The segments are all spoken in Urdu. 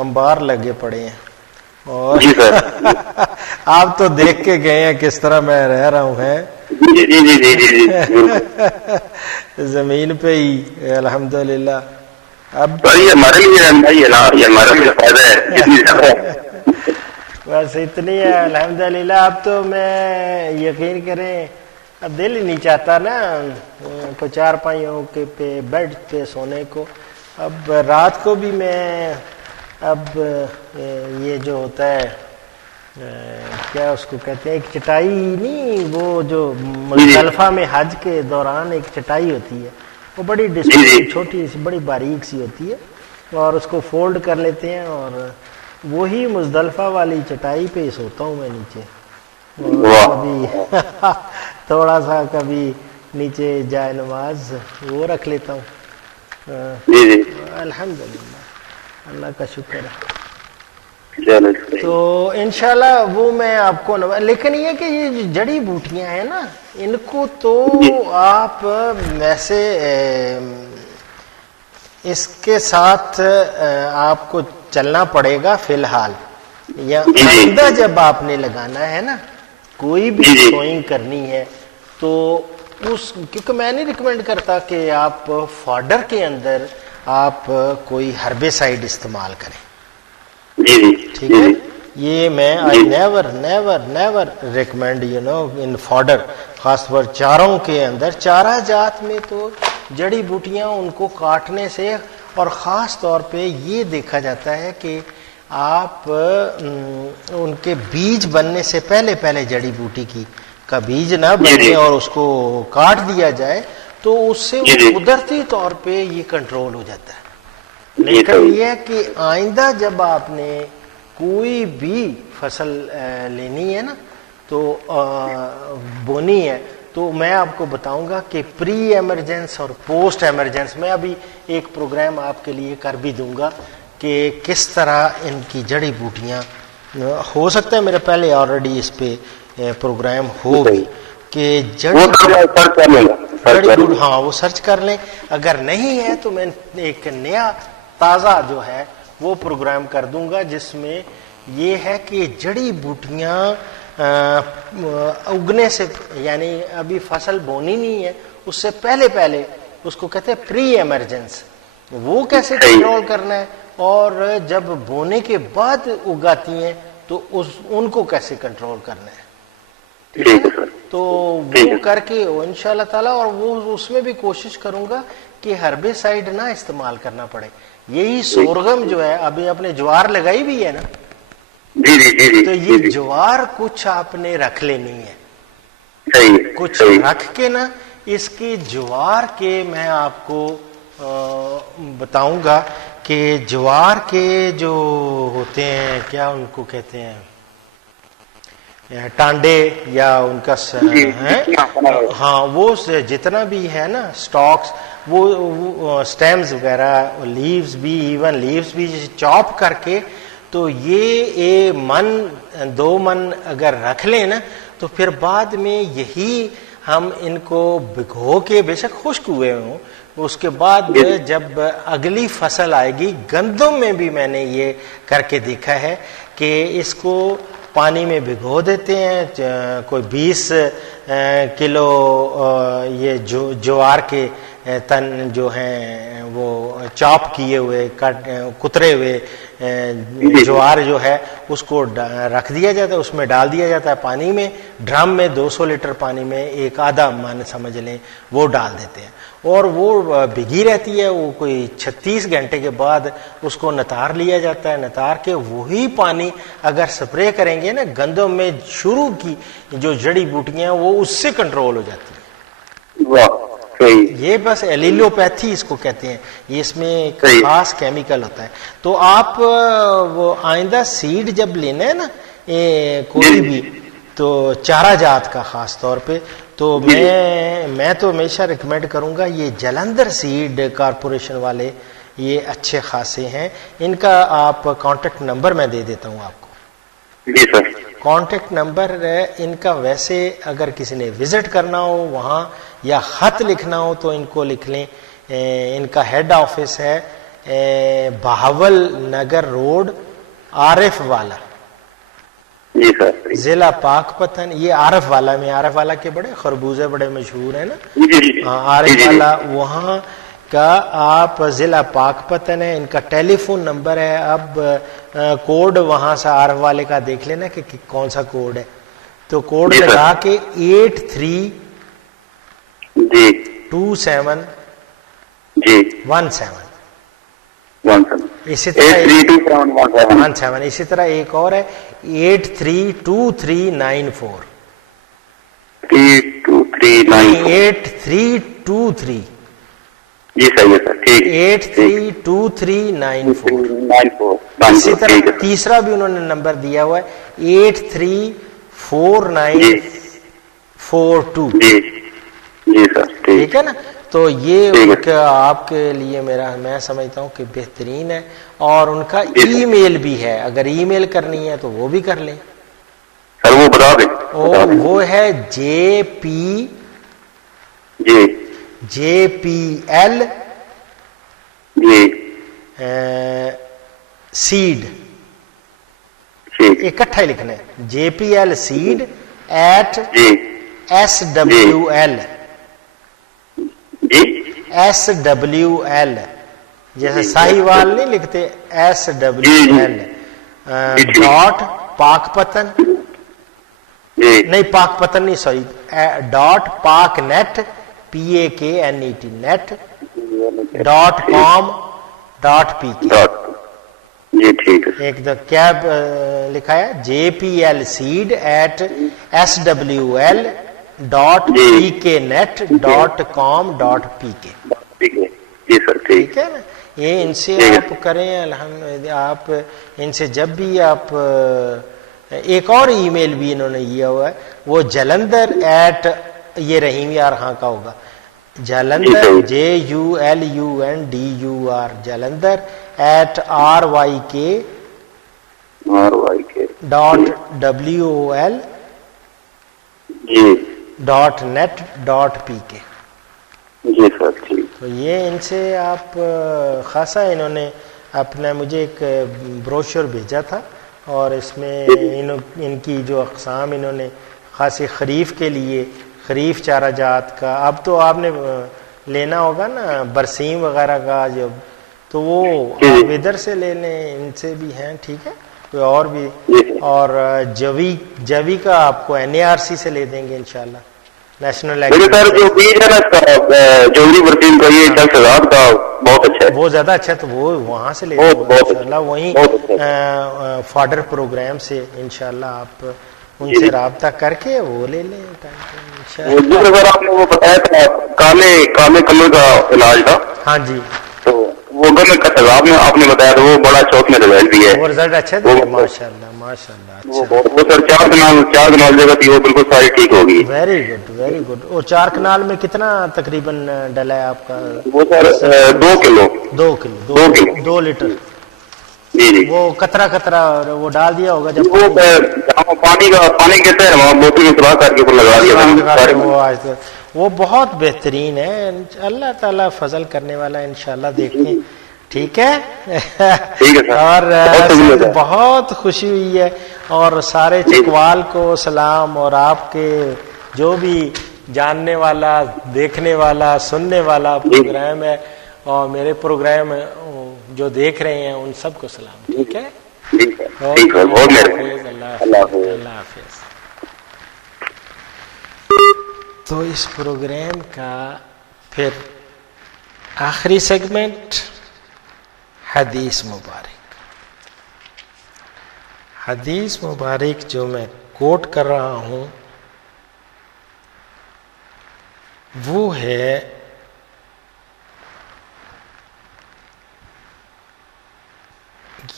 انبار لگے پڑے ہیں اور جی سر آپ تو دیکھ کے گئے ہیں کس طرح میں رہ رہا ہوں ہے جی جی جی جی جی زمین پہ ہی الحمدللہ. اب یہ ہمارے لیے یہ ہمارے لیے فائدہ ہے. بس اتنی ہے الحمدللہ. اب تو میں یقین کریں اب دل ہی نہیں چاہتا نا کو چارپائیوں کے پہ بیڈ پہ سونے کو. اب رات کو بھی میں اب یہ جو ہوتا ہے کیا اس کو کہتے ہیں ایک چٹائی نہیں وہ جو مزدلفہ میں حج کے دوران ایک چٹائی ہوتی ہے وہ بڑی ڈسپلے چھوٹی سی بڑی باریک سی ہوتی ہے اور اس کو فولڈ کر لیتے ہیں اور وہی مزدلفہ والی چٹائی پہ سوتا ہوں میں نیچے. اور کبھی تھوڑا سا کبھی نیچے جائے نماز وہ رکھ لیتا ہوں. الحمدللہ اللہ کا شکر ہے. تو انشاءاللہ وہ میں آپ کو لیکن یہ کہ یہ جڑی بوٹیاں ہیں نا ان کو تو آپ ویسے اس کے ساتھ آپ کو چلنا پڑے گا فی الحال یا آئندہ جب آپ نے لگانا ہے نا کوئی بھی سوئنگ کرنی ہے تو اس کیونکہ میں نہیں ریکمینڈ کرتا کہ آپ فاڈر کے اندر آپ کوئی ہربیسائڈ استعمال کریں. ٹھیک ہے یہ میں I never never never recommend you نو ان فاڈر خاص طور چاروں کے اندر. چارہ جات میں تو جڑی بوٹیاں ان کو کاٹنے سے اور خاص طور پہ یہ دیکھا جاتا ہے کہ آپ ان کے بیج بننے سے پہلے پہلے جڑی بوٹی کی کا بیج نہ بنے اور اس کو کاٹ دیا جائے تو اس سے وہ قدرتی طور پہ یہ کنٹرول ہو جاتا ہے. لیکن یہ ہے کہ آئندہ جب آپ نے کوئی بھی فصل لینی ہے نا تو بونی ہے تو میں آپ کو بتاؤں گا کہ پری ایمرجنس اور پوسٹ ایمرجنس میں ابھی ایک پروگرام آپ کے لیے کر بھی دوں گا کہ کس طرح ان کی جڑی بوٹیاں ہو سکتا ہے میرے پہلے آلریڈی اس پہ پروگرام ہوگی کہ ہاں وہ سرچ کر لیں. اگر نہیں ہے تو میں ایک نیا تازہ جو ہے وہ پروگرام کر دوں گا جس میں یہ ہے کہ جڑی بوٹیاں اگنے سے یعنی ابھی فصل بونی نہیں ہے اس سے پہلے پہلے اس کو کہتے ہیں پری ایمرجنس وہ کیسے کنٹرول کرنا ہے اور جب بونے کے بعد اگاتی ہیں تو ان کو کیسے کنٹرول کرنا ہے. ٹھیک ہے تو وہ کر کے انشاءاللہ تعالی اور وہ اس میں بھی کوشش کروں گا کہ ہربیسائڈ نہ استعمال کرنا پڑے. یہی سورگم جو ہے ابھی اپنے جوار لگائی بھی ہے نا تو یہ جوار کچھ آپ نے رکھ لینی ہے کچھ رکھ کے نا اس کی جوار کے میں آپ کو بتاؤں گا کہ جوار کے جو ہوتے ہیں کیا ان کو کہتے ہیں ٹانڈے یا ان کا ہاں وہ جتنا بھی ہے نا سٹاکس وہ سٹیمز وغیرہ لیوز بھی ایون لیوز بھی چاپ کر کے تو یہ من 2 من اگر رکھ لیں نا تو پھر بعد میں یہی ہم ان کو بھگو کے بے شک خشک ہوئے ہوں اس کے بعد جب اگلی فصل آئے گی گندم میں بھی میں نے یہ کر کے دیکھا ہے کہ اس کو پانی میں بھگو دیتے ہیں کوئی 20 کلو یہ جوار کے تن جو ہیں وہ چاپ کیے ہوئے کترے ہوئے جوار جو ہے اس کو رکھ دیا جاتا ہے اس میں ڈال دیا جاتا ہے پانی میں ڈرم میں 200 لیٹر پانی میں ایک آدھا من سمجھ لیں وہ ڈال دیتے ہیں اور وہ بھیگی رہتی ہے. وہ کوئی 36 گھنٹے کے بعد اس کو نتار لیا جاتا ہے. نتار کے وہی پانی اگر سپرے کریں گے نا گندم میں شروع کی جو جڑی بوٹیاں وہ اس سے کنٹرول ہو جاتی ہیں. یہ بس ایلیلوپیتھی اس کو کہتے ہیں. یہ اس میں ایک خاص کیمیکل ہوتا ہے. تو آپ وہ آئندہ سیڈ جب لینا ہے نا کوئی بھی تو چارہ جات کا خاص طور پہ تو میں تو ہمیشہ ریکمینڈ کروں گا یہ جلندر سیڈ کارپوریشن والے یہ اچھے خاصے ہیں. ان کا آپ کانٹیکٹ نمبر میں دے دیتا ہوں آپ کو. کانٹیکٹ نمبر ان کا ویسے اگر کسی نے وزٹ کرنا ہو وہاں یا خط لکھنا ہو تو ان کو لکھ لیں. ان کا ہیڈ آفس ہے بہاول نگر روڈ عارف والا جی سر ضلع پاک پتن. یہ عارف والا میں، عارف والا کے بڑے خربوزے بڑے مشہور ہیں نا. عارف والا وہاں کا آپ ضلع پاک پتن ہے. ان کا ٹیلی فون نمبر ہے. اب کوڈ وہاں سے عارف والے کا دیکھ لینا کہ کون سا کوڈ ہے. تو کوڈ لگا کے 8327 اسی طرح 17 اسی طرح ایک اور ہے 832394 8323 جی صحیح ہے سر ٹھیک 832394. اسی طرح تیسرا بھی انہوں نے نمبر دیا ہوا ہے 834942. جی سر ٹھیک ہے نا. تو یہ آپ کے لیے میں سمجھتا ہوں کہ بہترین ہے. اور ان کا ای میل بھی ہے، اگر ای میل کرنی ہے تو وہ بھی کر لیں سر. وہ بتا دیں. وہ ہے JPL سیڈ. اکٹھا ہی لکھنا ہے JPL سیڈ @SWL SWL جیسے ساہی وال نہیں لکھتے SWL ڈاٹ پاک پتن نہیں پاک پتن نہیں سوری ڈاٹ پاک نیٹ PAKNET نیٹ .com.pk. ایک دو کیا لکھا ہے JPL seed @SWL.pknet.com.pk. ٹھیک ہے نا. یہ ان سے آپ کریں الحمد. آپ ان سے جب بھی آپ ایک اور ای میل بھی انہوں نے دیا ہوا ہے وہ جلندر یہ رحیم یار خان کا ہوگا جلندر JULUNDUR جلندر @RYK.WOL.net.pk. جی سر ٹھیک. تو یہ ان سے آپ خاصا انہوں نے اپنا مجھے ایک بروشر بھیجا تھا اور اس میں ان کی جو اقسام انہوں نے خاصی خریف کے لیے خریف چارہ جات کا. اب تو آپ نے لینا ہوگا نا برسیم وغیرہ کا جب تو وہ آپ ادھر سے لے لیں. ان سے بھی ہیں ٹھیک ہے. کوئی اور بھی اور جوی کا آپ کو NARC سے لے دیں گے انشاءاللہ. نیشنل وہ زیادہ اچھا تو وہ وہاں سے لے دیں گے انشاءاللہ. وہیں فاڈر پروگرام سے انشاءاللہ آپ ان سے رابطہ کر کے وہ لے لیں. آپ نے وہ بتایا تھا کالے کلر کا علاج تھا. ہاں جی. تو وہ گرمی کا تیزاب میں آپ نے بتایا تھا وہ بڑا چوک میں رزلٹ بھی ہے. وہ رزلٹ اچھا تھا ماشاء اللہ ماشاء اللہ. وہ سر 4 کنال جگہ تھی وہ بالکل ساری ٹھیک ہوگی. Very good very good. اور 4 کنال میں کتنا تقریباً ڈلا ہے آپ کا؟ وہ سر 2 کلو 2 لیٹر. جی جی. وہ کترا وہ ڈال دیا ہوگا جب وہ پانی کہتے ہیں وہاں بوتل میں سلا کر کے لگا دیا. وہ بہت بہترین ہے. اللہ تعالیٰ فضل کرنے والا ہے انشاءاللہ. دیکھیں ٹھیک ہے. اور بہت خوشی ہوئی ہے اور سارے چکوال کو سلام اور آپ کے جو بھی جاننے والا دیکھنے والا سننے والا پروگرام ہے اور میرے پروگرام جو دیکھ رہے ہیں ان سب کو سلام. ٹھیک ہے. اللہ حافظ. تو اس پروگرام کا پھر آخری سیگمنٹ حدیث مبارک جو میں کوٹ کر رہا ہوں وہ ہے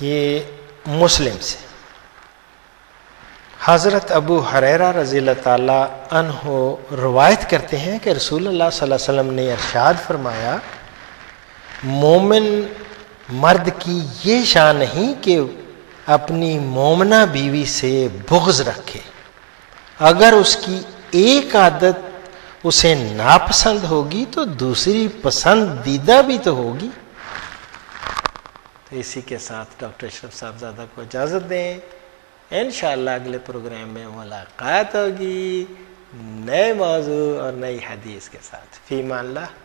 یہ مسلم سے. حضرت ابو ہریرہ رضی اللہ تعالی عنہ روایت کرتے ہیں کہ رسول اللہ صلی اللہ علیہ وسلم نے ارشاد فرمایا مومن مرد کی یہ شان نہیں کہ اپنی مومنہ بیوی سے بغض رکھے. اگر اس کی ایک عادت اسے ناپسند ہوگی تو دوسری پسندیدہ بھی تو ہوگی. اسی کے ساتھ ڈاکٹر اشرف صاحبزادہ کو اجازت دیں. انشاءاللہ اگلے پروگرام میں ملاقات ہوگی نئے موضوع اور نئی حدیث کے ساتھ. فی امان اللہ.